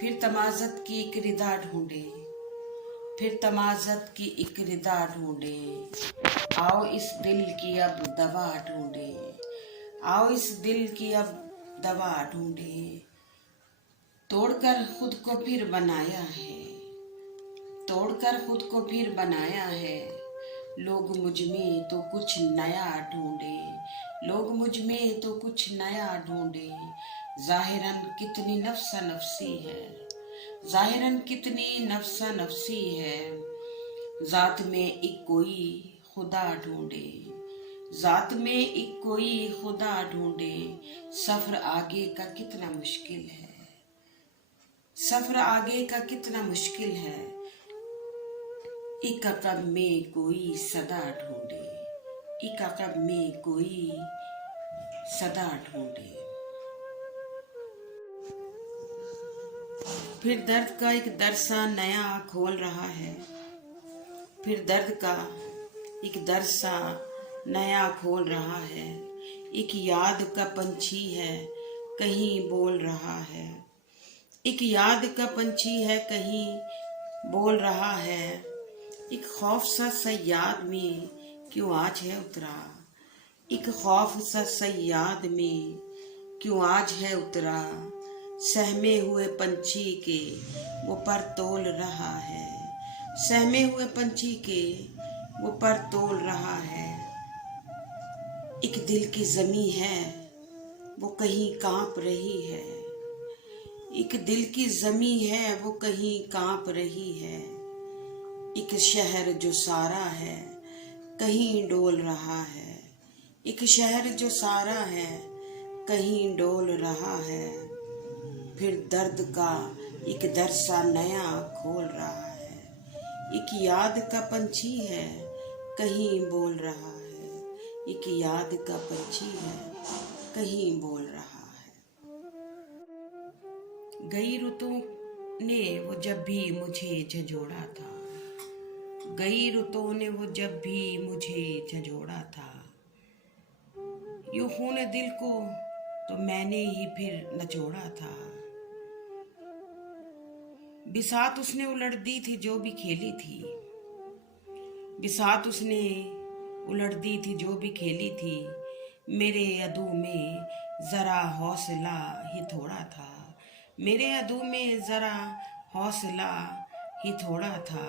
फिर तमाज़त की एक रिदा ढूंढे, फिर तमाज़त की एक रिदा ढूंढे। आओ इस दिल की अब दवा ढूंढे, आओ इस दिल की अब दवा ढूंढे। तोड़कर खुद को फिर बनाया है, तोड़कर खुद को फिर बनाया है। लोग मुझ में तो कुछ नया ढूंढे, लोग मुझ में तो कुछ नया ढूंढे। जाहिरन कितनी नफ्सा नफसी है, जाहिरन कितनी नफ्सा नफसी है। जात में एक कोई खुदा ढूंढे, जात में एक कोई खुदा ढूंढे। सफर आगे का कितना मुश्किल है, सफर आगे का कितना मुश्किल है। एक अकब में कोई सदा ढूंढे, एक अकब में कोई सदा ढूंढे। फिर दर्द का एक दरसा नया खोल रहा है, फिर दर्द का एक दरसा नया खोल रहा है। एक याद का पंछी है कहीं बोल रहा है, एक याद का पंछी है कहीं बोल रहा है। एक खौफ सा सयाद में क्यों आज है उतरा, एक खौफ सा सयाद में क्यों आज है उतरा। सहमे हुए पंछी के वो पर तोल रहा है, सहमे हुए पंछी के वो पर तोल रहा है। एक दिल की जमी है वो कहीं कांप रही है, एक दिल की जमी है वो कहीं कांप रही है। एक शहर जो सारा है कहीं डोल रहा है, एक शहर जो सारा है कहीं डोल रहा है। फिर दर्द का एक दरसा नया खोल रहा है, एक याद का पंछी है कहीं बोल रहा है, एक याद का पंछी है कहीं बोल रहा है। गई रुतों ने वो जब भी मुझे झंझोड़ा था, गई रुतों ने वो जब भी मुझे झंझोड़ा था। यूं खून दिल को तो मैंने ही फिर नचोड़ा था। बिसात उसने उलट दी थी जो भी खेली थी, बिसात उसने उलट दी थी जो भी खेली थी। मेरे अदू में जरा हौसला ही थोड़ा था, मेरे अदू में जरा हौसला ही थोड़ा था।